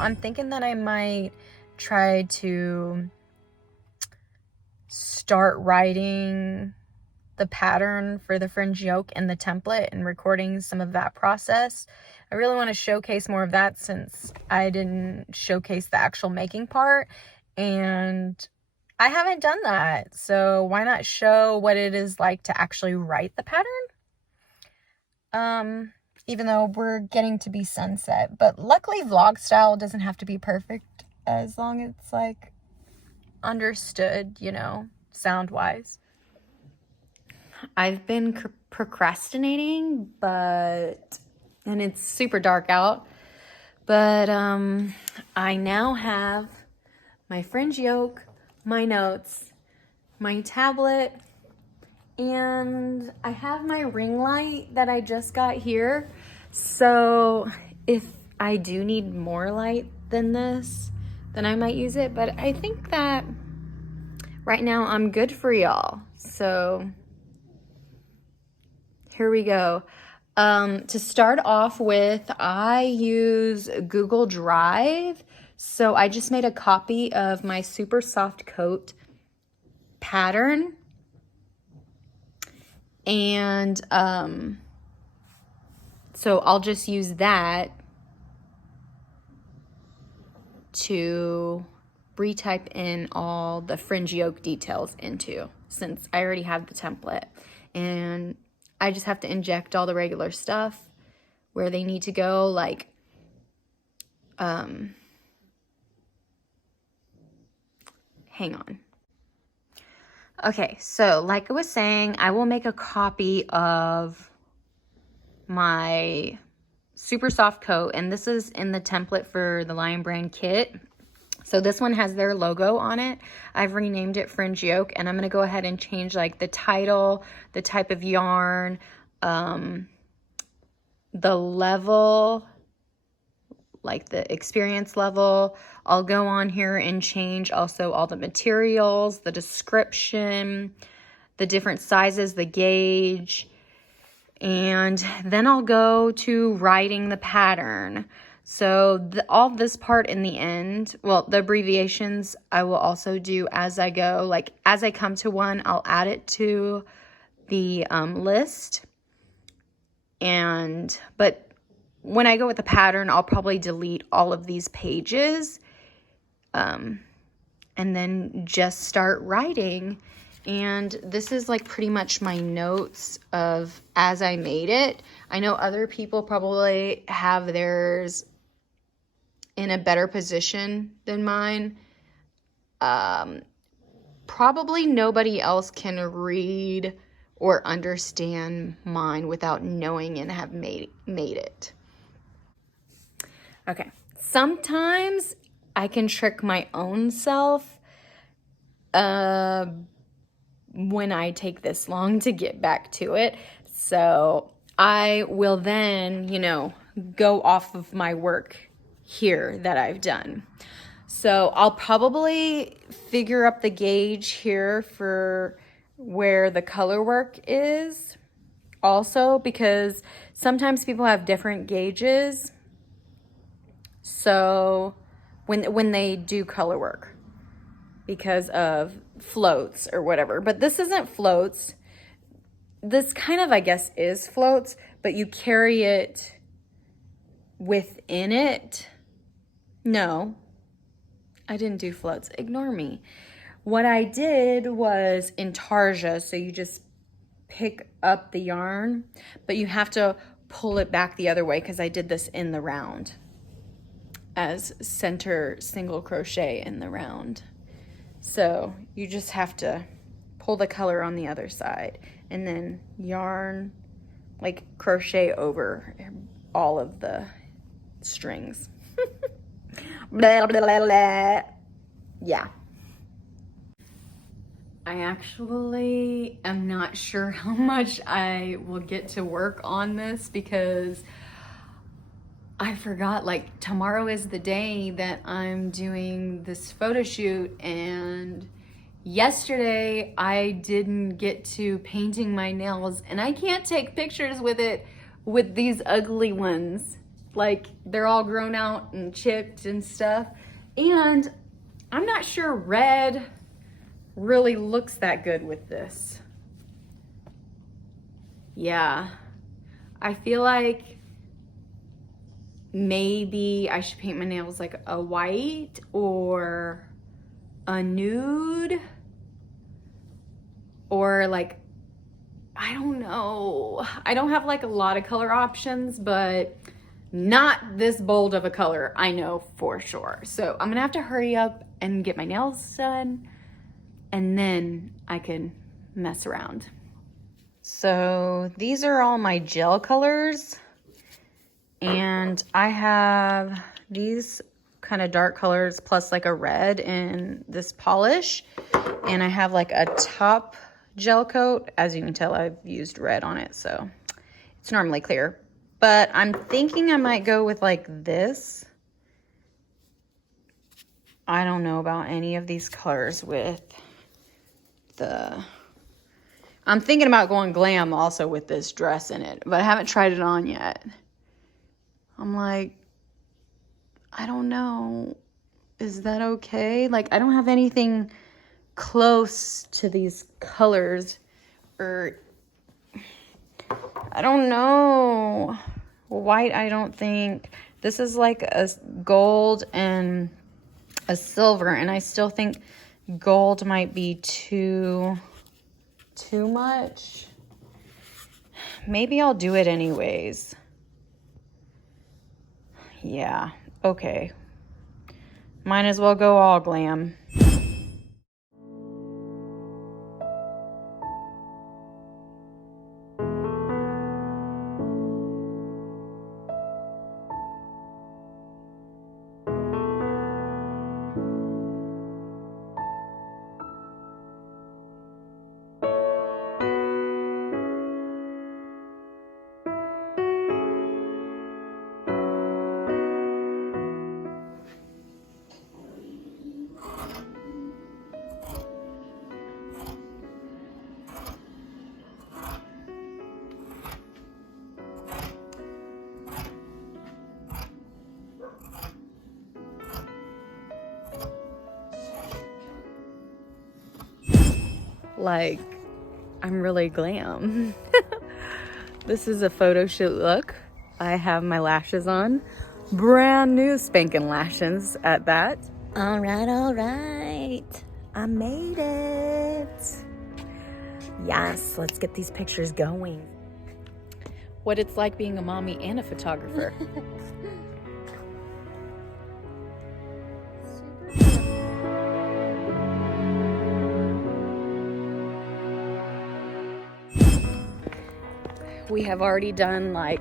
I'm thinking that I might try to start writing the pattern for the fringe yoke and the template and recording some of that process. I really want to showcase more of that since I didn't showcase the actual making part, and I haven't done that. So why not show what it is like to actually write the pattern? Even though we're getting to be sunset, but luckily vlog style doesn't have to be perfect as long as it's like understood, you know, sound wise. I've been procrastinating, and it's super dark out, but I now have my fringe yoke, my notes, my tablet, and I have my ring light that I just got here. So if I do need more light than this, then I might use it, but I think that right now I'm good for y'all. So here we go. To start off with, I use Google Drive. So I just made a copy of my super soft coat pattern. And so I'll just use that to retype in all the fringe yoke details into, since I already have the template. And I just have to inject all the regular stuff where they need to go, like hang on. Okay, so like I was saying, I will make a copy of my super soft coat, and this is in the template for the Lion Brand kit. So this one has their logo on it. I've renamed it Fringe Yoke, and I'm going to go ahead and change like the title, the type of yarn, the level, like the experience level. I'll go on here and change also all the materials, the description, the different sizes, the gauge, and then I'll go to writing the pattern. So all this part in the end, well, the abbreviations I will also do as I go. Like as I come to one, I'll add it to the list. But when I go with the pattern, I'll probably delete all of these pages and then just start writing. And this is like pretty much my notes of as I made it. I know other people probably have theirs in a better position than mine. Probably nobody else can read or understand mine without knowing and have made it. Okay, sometimes I can trick my own self when I take this long to get back to it. So I will then, go off of my work here that I've done. So I'll probably figure up the gauge here for where the color work is also, because sometimes people have different gauges. So when they do color work, because of floats or whatever. But this isn't floats. This kind of, I guess, is floats, but you carry it within it. No, I didn't do floats. Ignore me. What I did was intarsia, so you just pick up the yarn, but you have to pull it back the other way because I did this in the round as center single crochet in the round. So you just have to pull the color on the other side and then yarn, like crochet over all of the strings. Blah, blah, blah, blah. Yeah. I actually am not sure how much I will get to work on this because I forgot, like, tomorrow is the day that I'm doing this photo shoot, and yesterday I didn't get to painting my nails, and I can't take pictures with these ugly ones. Like they're all grown out and chipped and stuff. And I'm not sure red really looks that good with this. Yeah, I feel like maybe I should paint my nails like a white or a nude or like, I don't know. I don't have like a lot of color options, but not this bold of a color, I know for sure. So I'm gonna have to hurry up and get my nails done, and then I can mess around. So these are all my gel colors, and I have these kind of dark colors plus like a red in this polish, and I have like a top gel coat. As you can tell, I've used red on it, so it's normally clear. But I'm thinking I might go with like this. I don't know about any of these colors with the... I'm thinking about going glam also with this dress in it, but I haven't tried it on yet. I'm like, I don't know. Is that okay? Like, I don't have anything close to these colors, or I don't know. White, I don't think. This is like a gold and a silver, and I still think gold might be too much. Maybe I'll do it anyways. Yeah, okay. Might as well go all glam. Like, I'm really glam. This is a photo shoot look. I have my lashes on. Brand new spanking lashes at that. All right. I made it. Yes, let's get these pictures going. What it's like being a mommy and a photographer. We have already done like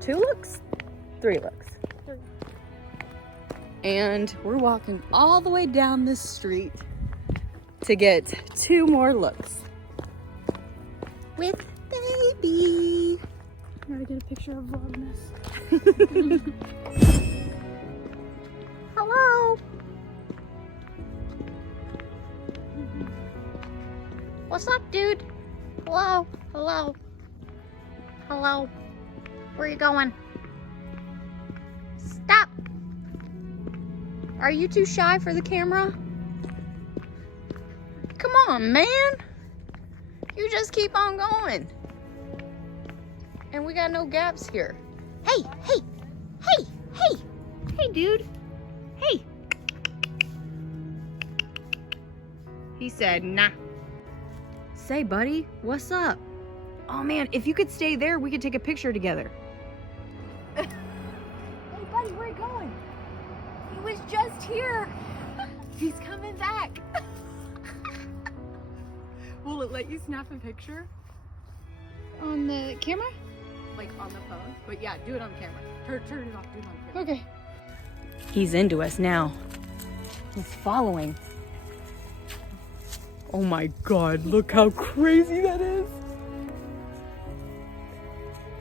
3 looks. And we're walking all the way down this street to get 2 more looks. With baby. I gotta get a picture of Vlogmas. Hello. What's up, dude? Hello. Where are you going? Stop. Are you too shy for the camera? Come on, man. You just keep on going. And we got no gaps here. Hey, dude. Hey. He said, nah. Say, buddy, what's up? Oh man, if you could stay there, we could take a picture together. Hey, buddy, where are you going? He was just here. He's coming back. Will it let you snap a picture? On the camera? Like on the phone? But yeah, do it on the camera. Turn it off, do it on the camera. Okay. He's into us now. He's following. Oh my God, look how crazy that is.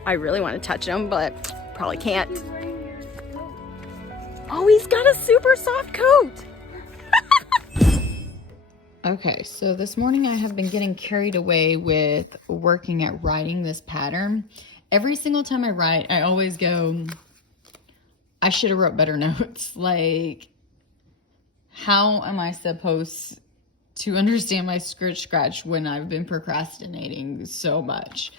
I really want to touch him, but probably can't. Oh, he's got a super soft coat. Okay, so this morning I have been getting carried away with working at writing this pattern, every single time I write, I always go, I should have wrote better notes. Like, how am I supposed to understand my scratch when I've been procrastinating so much?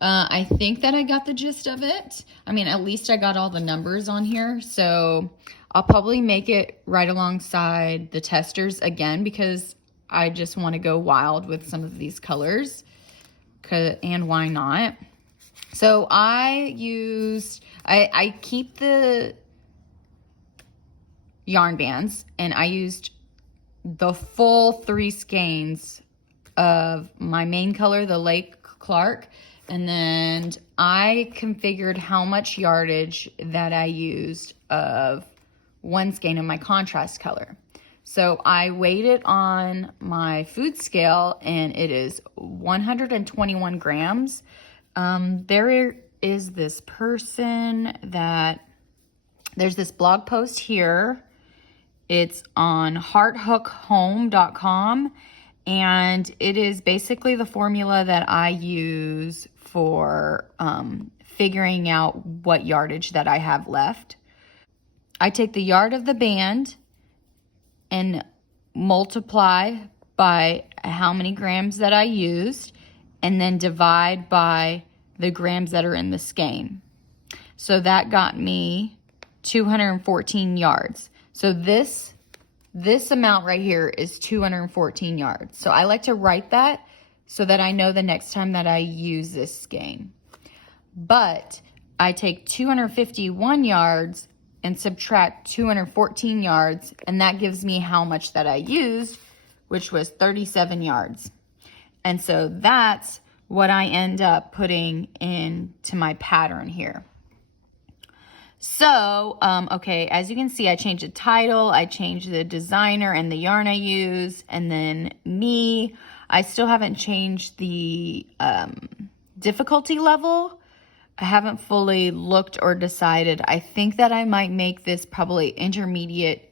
I think that I got the gist of it. I mean, at least I got all the numbers on here. So I'll probably make it right alongside the testers again, because I just want to go wild with some of these colors. And why not? So I keep the yarn bands, and I used the full 3 skeins of my main color, the Lake Clark, and then I configured how much yardage that I used of 1 skein of my contrast color. So I weighed it on my food scale, and it is 121 grams. There is this person that, there's this blog post here. It's on hearthookhome.com, and it is basically the formula that I use for figuring out what yardage that I have left. I take the yard of the band and multiply by how many grams that I used, and then divide by the grams that are in the skein. So that got me 214 yards. So this amount right here is 214 yards. So I like to write that so that I know the next time that I use this skein. But I take 251 yards and subtract 214 yards, and that gives me how much that I used, which was 37 yards. And so that's what I end up putting into my pattern here. So, okay, as you can see, I changed the title, I changed the designer and the yarn I use, and then me. I still haven't changed the difficulty level. I haven't fully looked or decided. I think that I might make this probably intermediate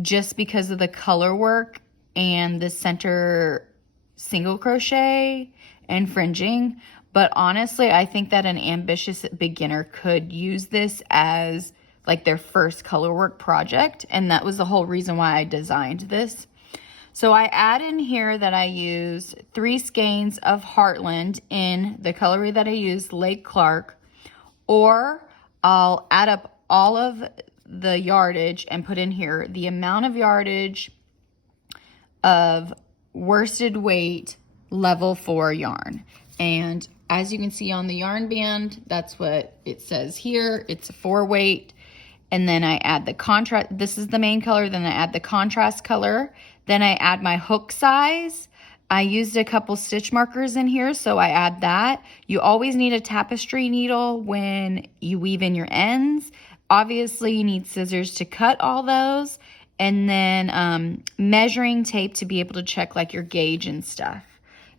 just because of the color work and the center single crochet and fringing. But honestly, I think that an ambitious beginner could use this as like their first color work project. And that was the whole reason why I designed this. So I add in here that I use 3 skeins of Heartland in the colorway that I used, Lake Clark, or I'll add up all of the yardage and put in here the amount of yardage of worsted weight level 4 yarn. And as you can see on the yarn band, that's what it says here. It's a 4 weight. And then I add the contrast. This is the main color. Then I add the contrast color. Then I add my hook size. I used a couple stitch markers in here, so I add that. You always need a tapestry needle when you weave in your ends. Obviously, you need scissors to cut all those. And then measuring tape to be able to check like your gauge and stuff.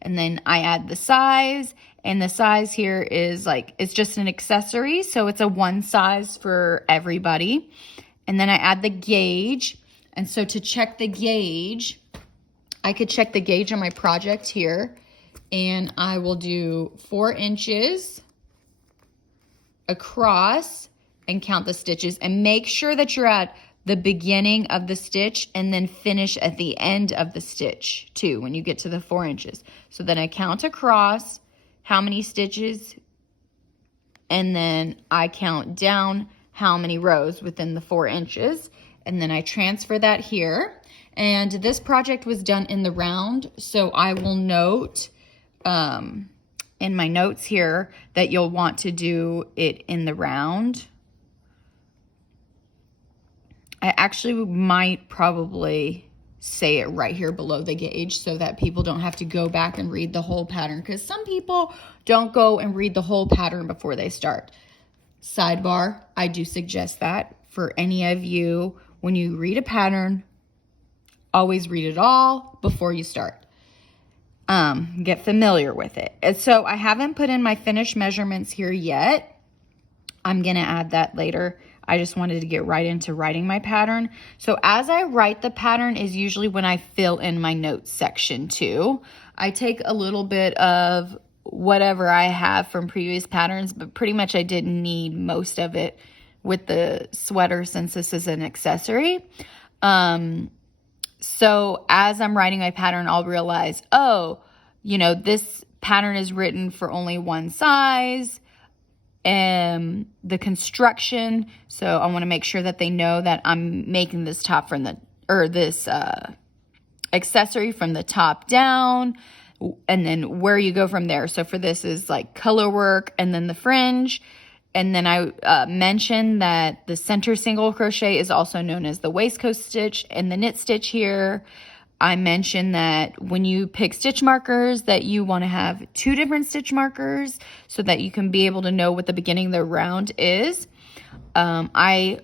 And then I add the size, and the size here is like, it's just an accessory. So it's a 1 size for everybody. And then I add the gauge. And so to check the gauge, I could check the gauge on my project here, and I will do 4 inches across and count the stitches, and make sure that you're at the beginning of the stitch and then finish at the end of the stitch too when you get to the 4 inches. So then I count across how many stitches, and then I count down how many rows within the 4 inches, and then I transfer that here. And this project was done in the round, so I will note in my notes here that you'll want to do it in the round. I actually might probably say it right here below the gauge so that people don't have to go back and read the whole pattern, because some people don't go and read the whole pattern before they start. Sidebar, I do suggest that for any of you, when you read a pattern, always read it all before you start. Get familiar with it. And so I haven't put in my finished measurements here yet. I'm going to add that later. I just wanted to get right into writing my pattern. So as I write the pattern is usually when I fill in my notes section too. I take a little bit of whatever I have from previous patterns, but pretty much I didn't need most of it with the sweater since this is an accessory. So as I'm writing my pattern, I'll realize, oh, you know, this pattern is written for only one size. The construction. So I want to make sure that they know that I'm making this top from the, or this accessory from the top down, and then where you go from there. So for this is like color work and then the fringe. And then I mentioned that the center single crochet is also known as the waistcoat stitch and the knit stitch here. I mentioned that when you pick stitch markers that you want to have 2 different stitch markers so that you can be able to know what the beginning of the round is. I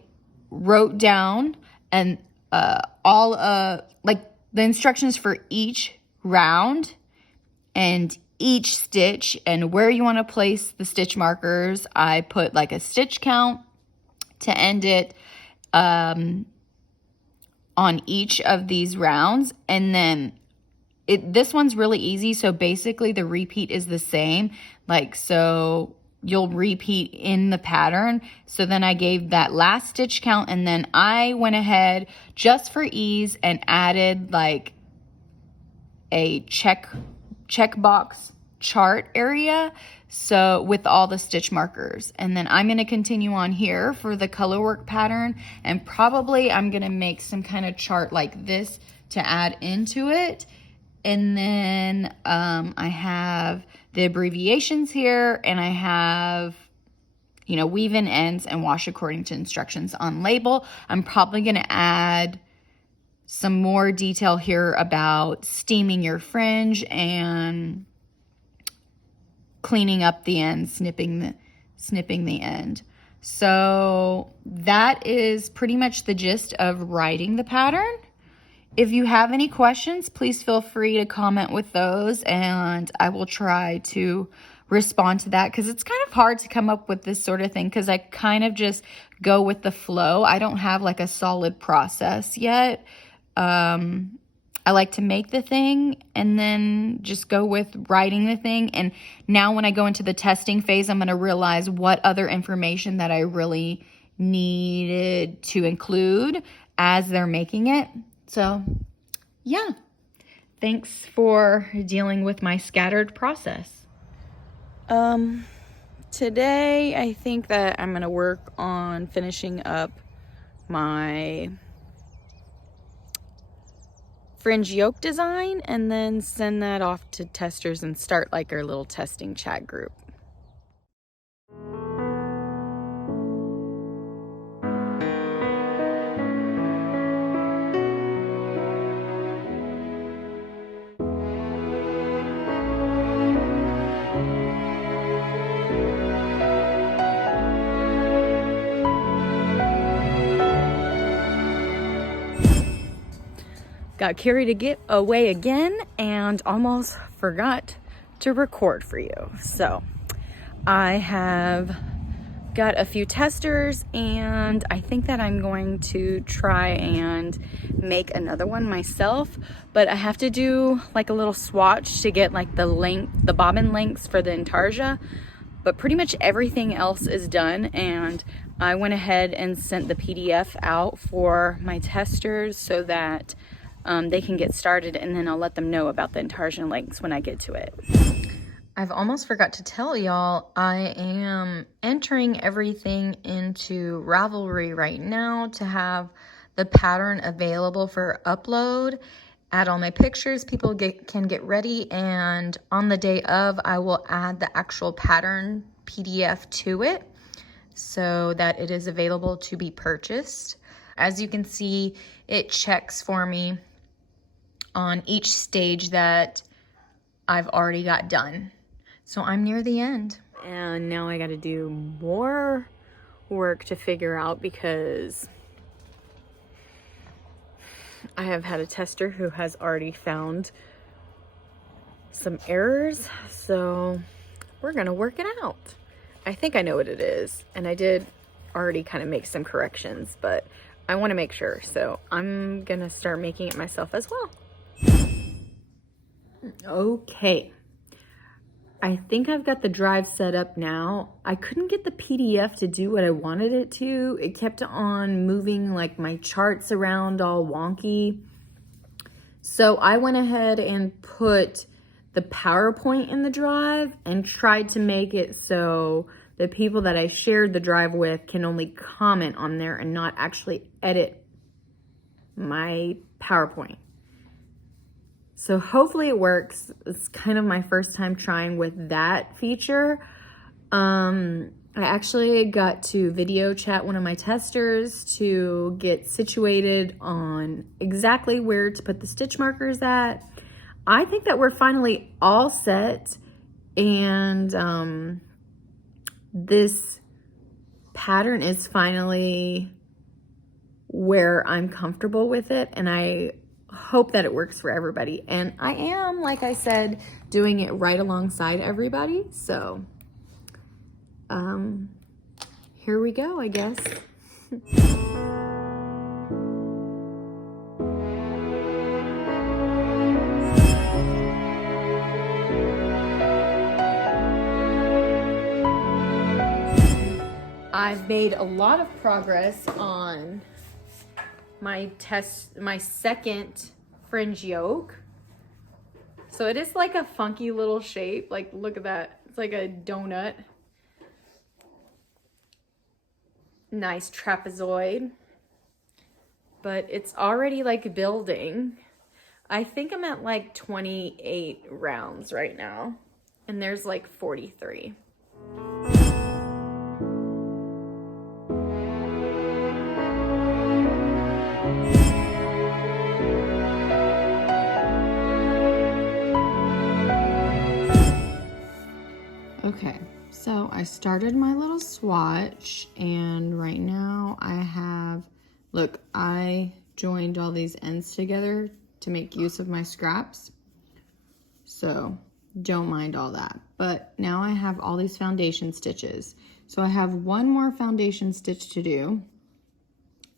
wrote down and like the instructions for each round and each stitch and where you want to place the stitch markers. I put like a stitch count to end it on each of these rounds. And then this one's really easy. So basically the repeat is the same. Like, so you'll repeat in the pattern. So then I gave that last stitch count, and then I went ahead just for ease and added like a checkbox chart area, so with all the stitch markers. And then I'm going to continue on here for the color work pattern, and probably I'm going to make some kind of chart like this to add into it. And then I have the abbreviations here, and I have, you know, weave in ends and wash according to instructions on label. I'm probably going to add some more detail here about steaming your fringe and cleaning up the end, snipping the end. So that is pretty much the gist of writing the pattern. If you have any questions, please feel free to comment with those, and I will try to respond to that, because it's kind of hard to come up with this sort of thing because I kind of just go with the flow. I don't have like a solid process yet. I like to make the thing and then just go with writing the thing. And now when I go into the testing phase, I'm going to realize what other information that I really needed to include as they're making it. So yeah, thanks for dealing with my scattered process. Today I think that I'm going to work on finishing up my fringe yoke design and then send that off to testers and start like our little testing chat group. Got carried away again and almost forgot to record for you. So I have got a few testers, and I think that I'm going to try and make another one myself, but I have to do like a little swatch to get like the bobbin lengths for the intarsia. But pretty much everything else is done, and I went ahead and sent the PDF out for my testers so that they can get started, and then I'll let them know about the intarsia lengths when I get to it. I've almost forgot to tell y'all, I am entering everything into Ravelry right now to have the pattern available for upload. Add all my pictures, people can get ready, and on the day of, I will add the actual pattern PDF to it so that it is available to be purchased. As you can see, it checks for me on each stage that I've already got done. So I'm near the end. And now I got to do more work to figure out, because I have had a tester who has already found some errors. So we're going to work it out. I think I know what it is. And I did already kind of make some corrections, but I want to make sure. So I'm going to start making it myself as well. Okay. I think I've got the drive set up now. I couldn't get the PDF to do what I wanted it to. It kept on moving like my charts around all wonky. So I went ahead and put the PowerPoint in the drive and tried to make it so the people that I shared the drive with can only comment on there and not actually edit my PowerPoint. So hopefully it works. It's kind of my first time trying with that feature. I actually got to video chat one of my testers to get situated on exactly where to put the stitch markers at. I think that we're finally all set, and this pattern is finally where I'm comfortable with it, and I hope that it works for everybody. And I am, like I said, doing it right alongside everybody. So here we go, I guess. I've made a lot of progress on my second fringe yoke. So it is like a funky little shape. Like, look at that. It's like a donut. Nice trapezoid. But it's already like building. I think I'm at like 28 rounds right now. And there's like 43. Okay, so I started my little swatch, and right now I have, look, I joined all these ends together to make use of my scraps. So don't mind all that. But now I have all these foundation stitches. So I have one more foundation stitch to do,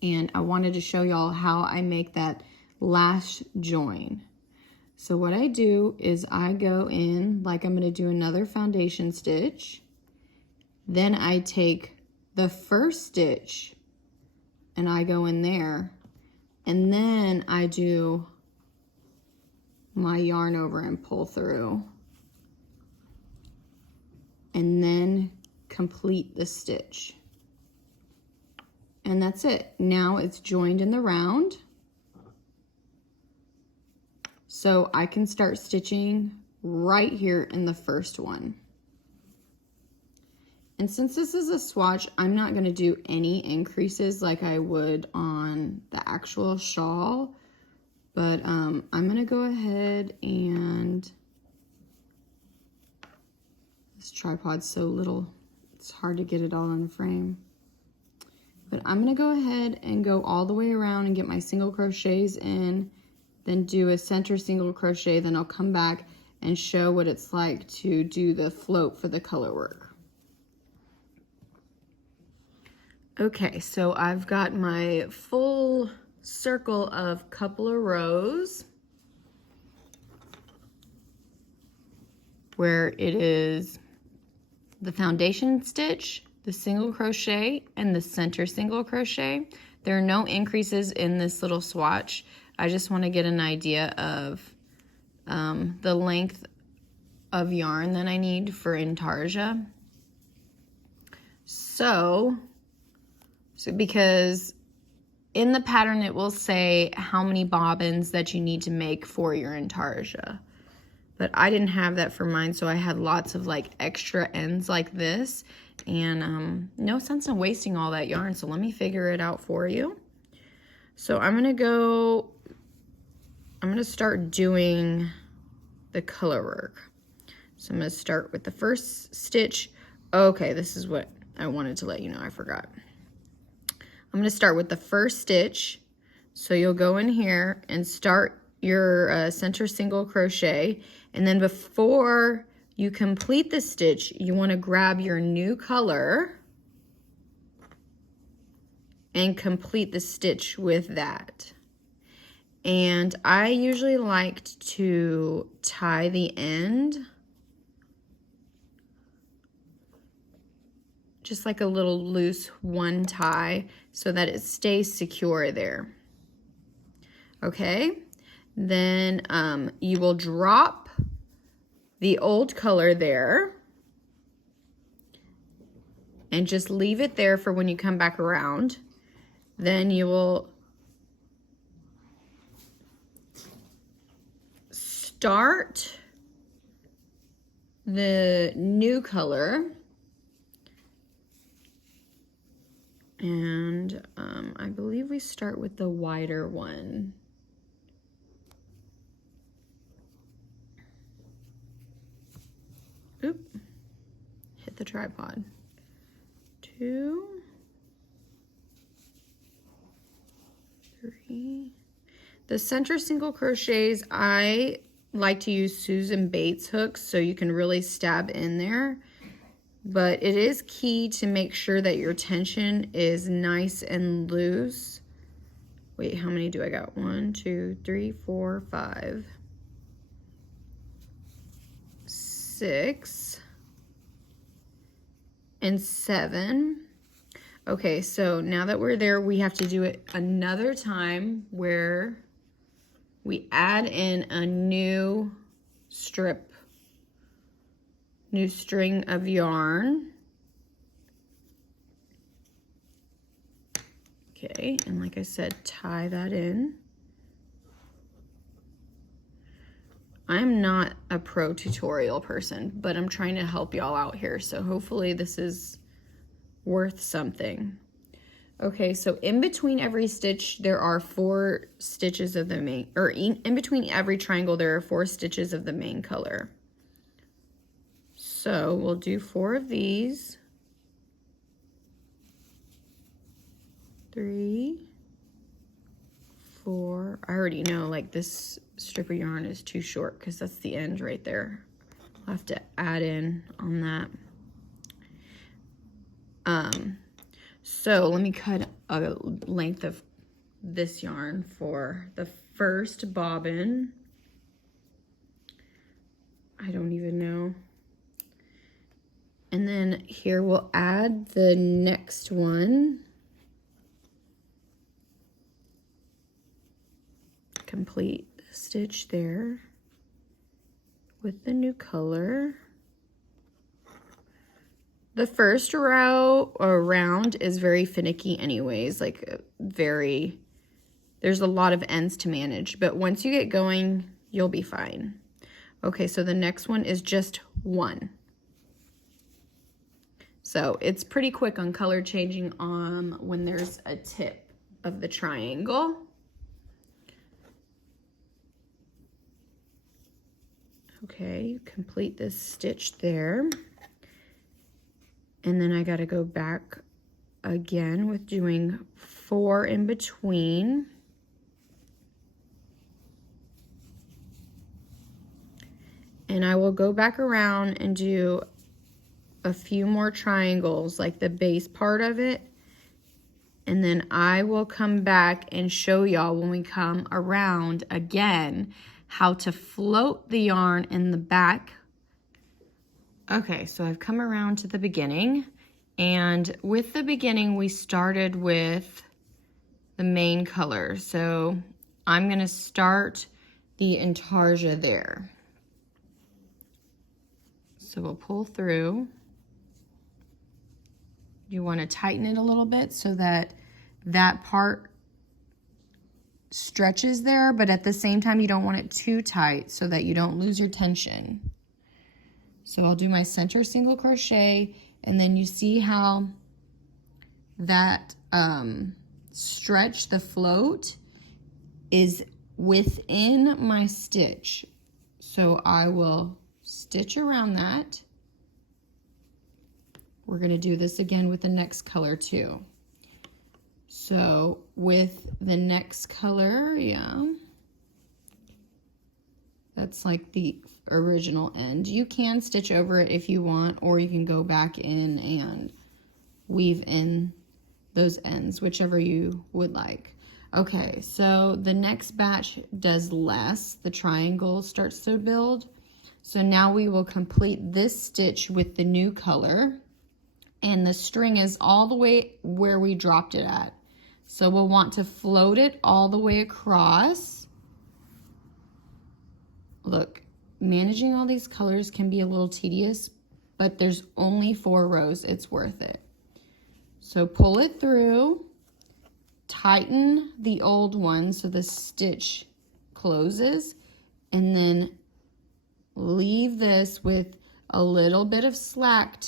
and I wanted to show y'all how I make that last join. So what I do is I go in like I'm going to do another foundation stitch. Then I take the first stitch and I go in there. And then I do my yarn over and pull through. And then complete the stitch. And that's it. Now it's joined in the round. So I can start stitching right here in the first one. And since this is a swatch, I'm not going to do any increases like I would on the actual shawl. But I'm going to go ahead and, this tripod's so little, it's hard to get it all in the frame. But I'm going to go ahead and go all the way around and get my single crochets in. Then do a center single crochet, then I'll come back and show what it's like to do the float for the color work. Okay, so I've got my full circle of couple of rows where it is the foundation stitch, the single crochet, and the center single crochet. There are no increases in this little swatch. I just want to get an idea of the length of yarn that I need for intarsia. So because in the pattern it will say how many bobbins that you need to make for your intarsia. But I didn't have that for mine, so I had lots of like extra ends like this. And no sense in wasting all that yarn, so let me figure it out for you. So I'm gonna start doing the color work. So I'm gonna start with the first stitch. Okay, this is what I wanted to let you know, I forgot. I'm gonna start with the first stitch. So you'll go in here and start your center single crochet. And then before you complete the stitch, you wanna grab your new color and complete the stitch with that. And I usually like to tie the end just like a little loose one tie so that it stays secure there. Okay, then you will drop the old color there and just leave it there for when you come back around. Then you will start the new color, and I believe we start with the wider one. Oop, hit the tripod. 2, 3. The center single crochets, I like to use Susan Bates hooks so you can really stab in there. But it is key to make sure that your tension is nice and loose. Wait, how many do I got? 1, 2, 3, 4, 5, 6, and 7. Okay, so now that we're there, we have to do it another time where we add in a new strip, new string of yarn. Okay, and like I said, tie that in. I'm not a pro tutorial person, but I'm trying to help y'all out here, so hopefully this is worth something. Okay, so in between every stitch, there are 4 stitches of the main, or in between every triangle, there are 4 stitches of the main color. So we'll do 4 of these. 3, 4. I already know, like, this strip of yarn is too short because that's the end right there. I'll have to add in on that. So let me cut a length of this yarn for the first bobbin. I don't even know. And then here we'll add the next one. Complete the stitch there with the new color. The first row or round is very finicky anyways, like there's a lot of ends to manage, but once you get going, you'll be fine. Okay, so the next one is just 1. So it's pretty quick on color changing when there's a tip of the triangle. Okay, complete this stitch there. And then I got to go back again with doing 4 in between. And I will go back around and do a few more triangles, like the base part of it. And then I will come back and show y'all when we come around again how to float the yarn in the back. Okay, so I've come around to the beginning, and with the beginning we started with the main color. So I'm gonna start the intarsia there. So we'll pull through. You wanna tighten it a little bit so that that part stretches there, but at the same time you don't want it too tight so that you don't lose your tension. So I'll do my center single crochet, and then you see how that stretch, the float, is within my stitch. So I will stitch around that. We're going to do this again with the next color too. So with the next color, yeah, that's like the original end. You can stitch over it if you want, or you can go back in and weave in those ends, whichever you would like. Okay, so the next batch does less. The triangle starts to build. So now we will complete this stitch with the new color. and the string is all the way where we dropped it at. So we'll want to float it all the way across. Look, managing all these colors can be a little tedious, but there's only 4 rows. It's worth it. So pull it through, tighten the old one so the stitch closes, and then leave this with a little bit of slack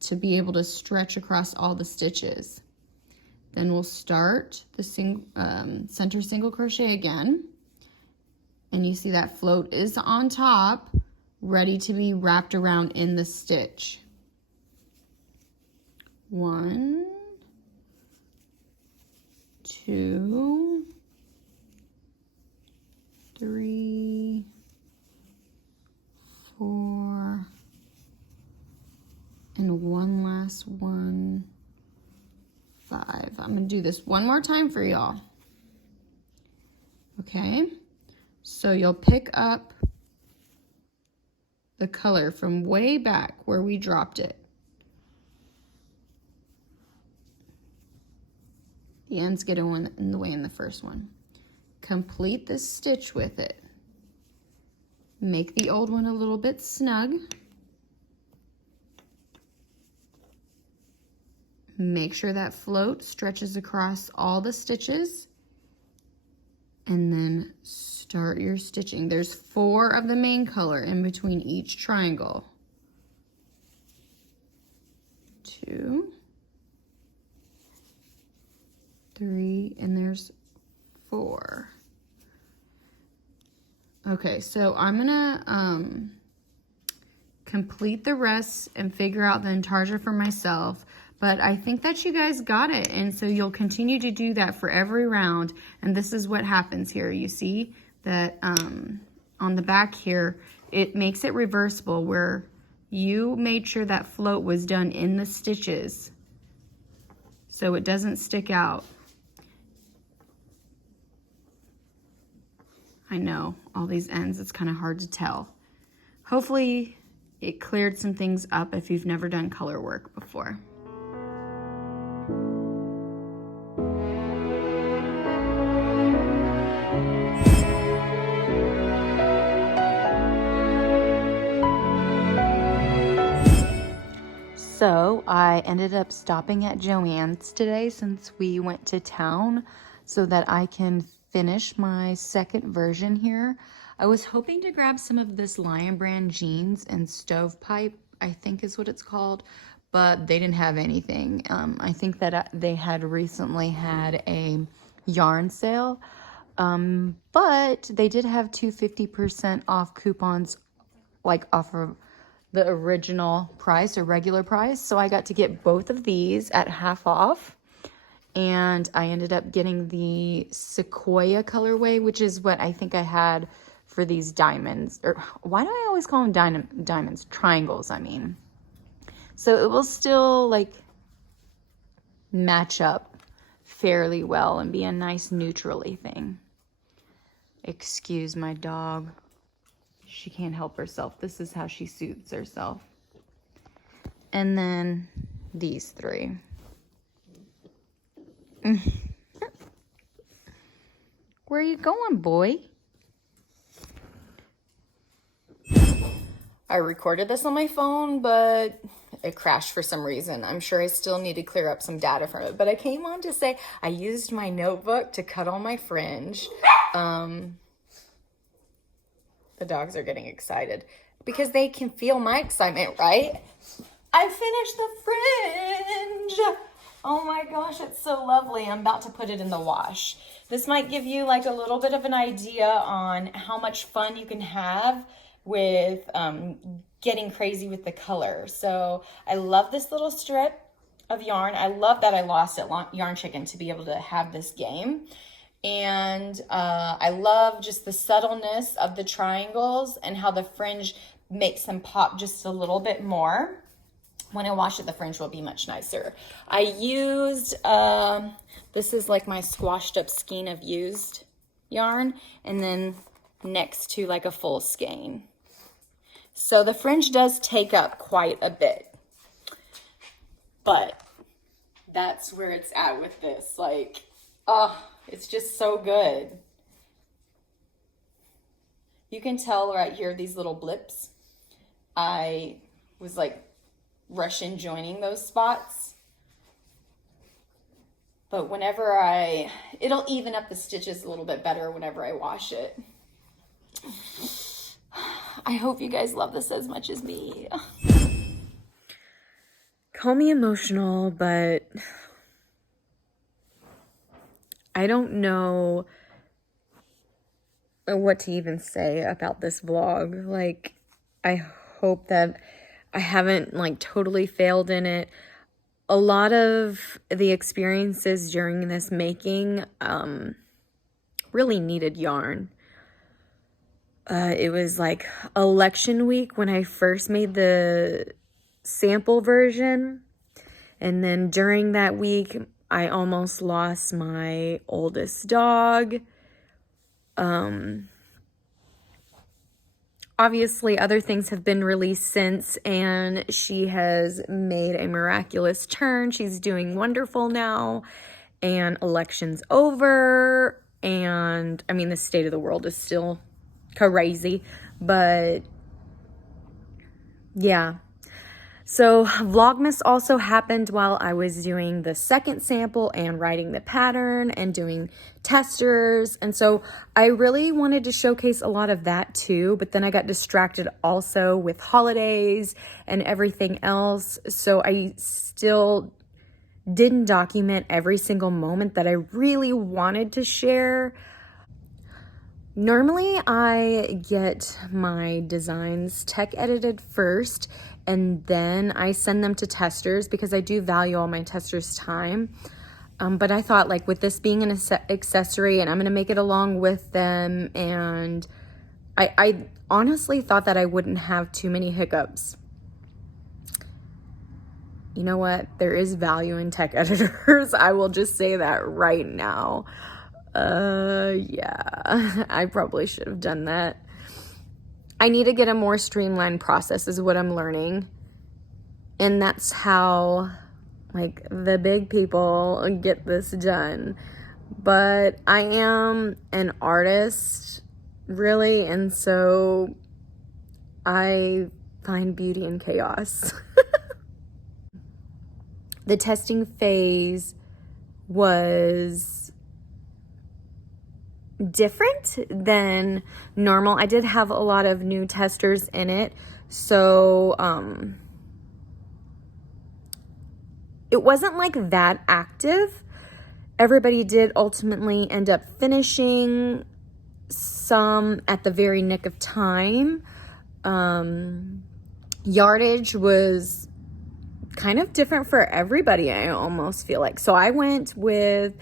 to be able to stretch across all the stitches. Then we'll start the center single crochet again. And you see that float is on top, ready to be wrapped around in the stitch. 1, 2, 3, 4, and one last one, 5. I'm gonna do this one more time for y'all. Okay, so you'll pick up the color from way back where we dropped it. The ends get in the way in the first one. Complete this stitch with it. Make the old one a little bit snug. Make sure that float stretches across all the stitches. And then start your stitching. There's 4 of the main color in between each triangle. 2, 3, and there's 4. Okay, so I'm gonna complete the rest and figure out the intarsia for myself, but I think that you guys got it, and so you'll continue to do that for every round. And this is what happens here. You see that on the back here, it makes it reversible where you made sure that float was done in the stitches so it doesn't stick out. I know, all these ends, it's kind of hard to tell. Hopefully it cleared some things up if you've never done color work before. So I ended up stopping at Joann's today since we went to town so that I can finish my second version here. I was hoping to grab some of this Lion Brand jeans and stovepipe, I think is what it's called, but they didn't have anything. I think that they had recently had a yarn sale, but they did have 250% off coupons, like off of the original price or regular price. So I got to get both of these at half off. And I ended up getting the Sequoia colorway, which is what I think I had for these diamonds. Or why do I always call them diamonds? Triangles, I mean. So it will still like match up fairly well and be a nice neutrally thing. Excuse my dog. She can't help herself. This is how she soothes herself. And then these 3. Where are you going, boy? I recorded this on my phone, but it crashed for some reason. I'm sure I still need to clear up some data from it. But I came on to say I used my notebook to cut all my fringe. The dogs are getting excited because they can feel my excitement, right? I finished the fringe. Oh my gosh, it's so lovely. I'm about to put it in the wash. This might give you like a little bit of an idea on how much fun you can have with getting crazy with the color. So I love this little strip of yarn. I love that I lost at Yarn Chicken to be able to have this game. And I love just the subtleness of the triangles and how the fringe makes them pop just a little bit more. When I wash it, the fringe will be much nicer. I used, this is like my squashed up skein of used yarn, and then next to like a full skein. So the fringe does take up quite a bit. But that's where it's at with this. Like, oh, it's just so good. You can tell right here, these little blips. I was like Russian joining those spots. But it'll even up the stitches a little bit better whenever I wash it. I hope you guys love this as much as me. Call me emotional, but I don't know what to even say about this vlog. Like, I hope that I haven't like totally failed in it. A lot of the experiences during this making really needed yarn. It was like election week when I first made the sample version. And then during that week, I almost lost my oldest dog. Obviously, other things have been released since, and she has made a miraculous turn. She's doing wonderful now, and election's over, and I mean, the state of the world is still crazy, but yeah. So Vlogmas also happened while I was doing the second sample and writing the pattern and doing testers. And so I really wanted to showcase a lot of that too, but then I got distracted also with holidays and everything else. So I still didn't document every single moment that I really wanted to share. Normally, I get my designs tech edited first, and then I send them to testers because I do value all my testers' time. But I thought, like, with this being an accessory, and I'm going to make it along with them, and I honestly thought that I wouldn't have too many hiccups. You know what? There is value in tech editors. I will just say that right now. Yeah, I probably should have done that. I need to get a more streamlined process is what I'm learning. And that's how, like, the big people get this done. But I am an artist, really, and so I find beauty in chaos. The testing phase was different than normal. I did have a lot of new testers in it, so it wasn't like that active. Everybody did ultimately end up finishing some at the very nick of time. Yardage was kind of different for everybody, I almost feel like. So I went with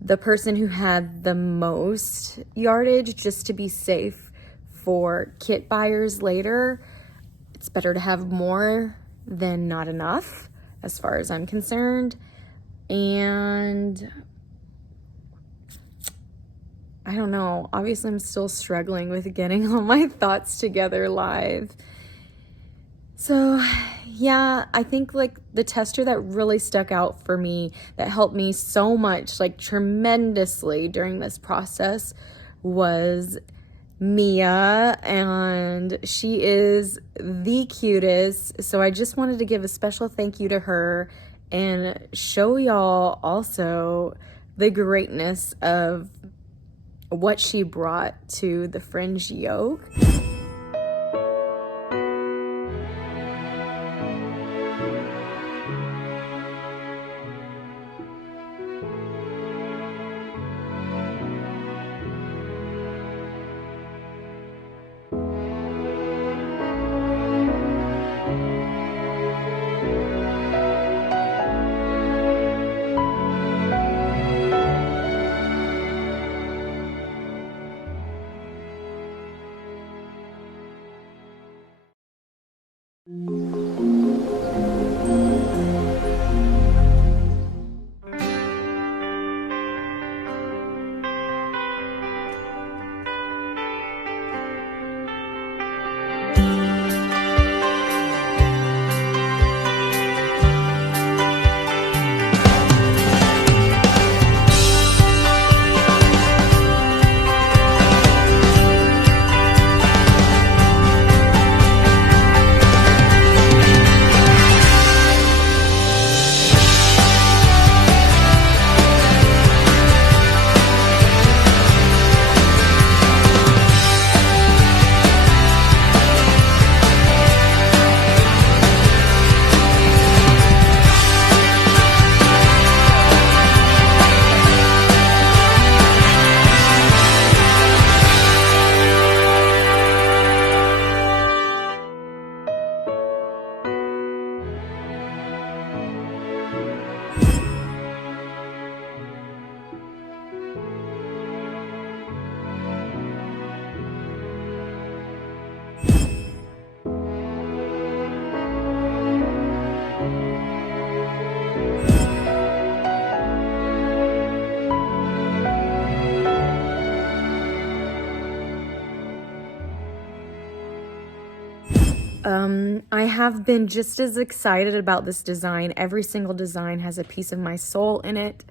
the person who had the most yardage just to be safe for kit buyers later. It's better to have more than not enough, as far as I'm concerned. And I don't know, obviously I'm still struggling with getting all my thoughts together live. So yeah, I think like the tester that really stuck out for me, that helped me so much, like tremendously during this process, was Mia, and she is the cutest. So I just wanted to give a special thank you to her and show y'all also the greatness of what she brought to the Fringe Yoke. I have been just as excited about this design. Every single design has a piece of my soul in it.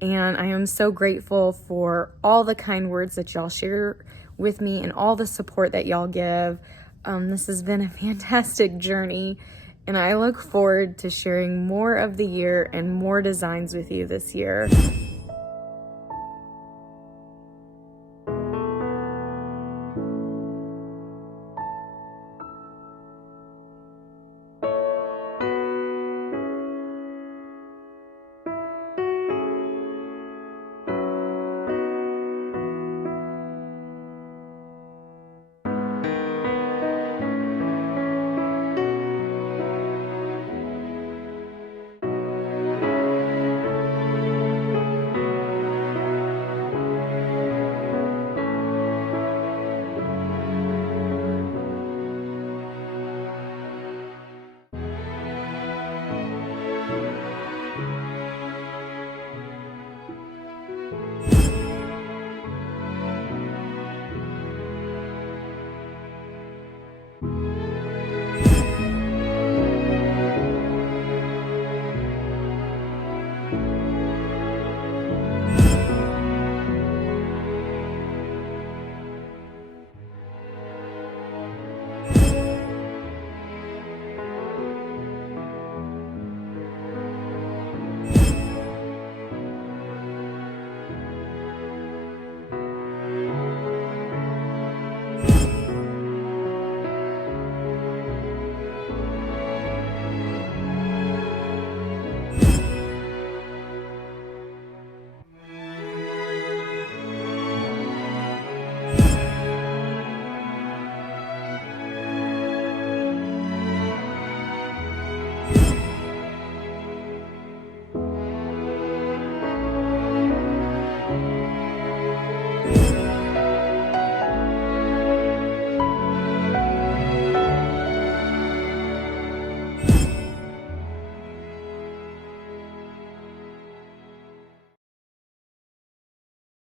And I am so grateful for all the kind words that y'all share with me and all the support that y'all give. This has been a fantastic journey, and I look forward to sharing more of the year and more designs with you this year.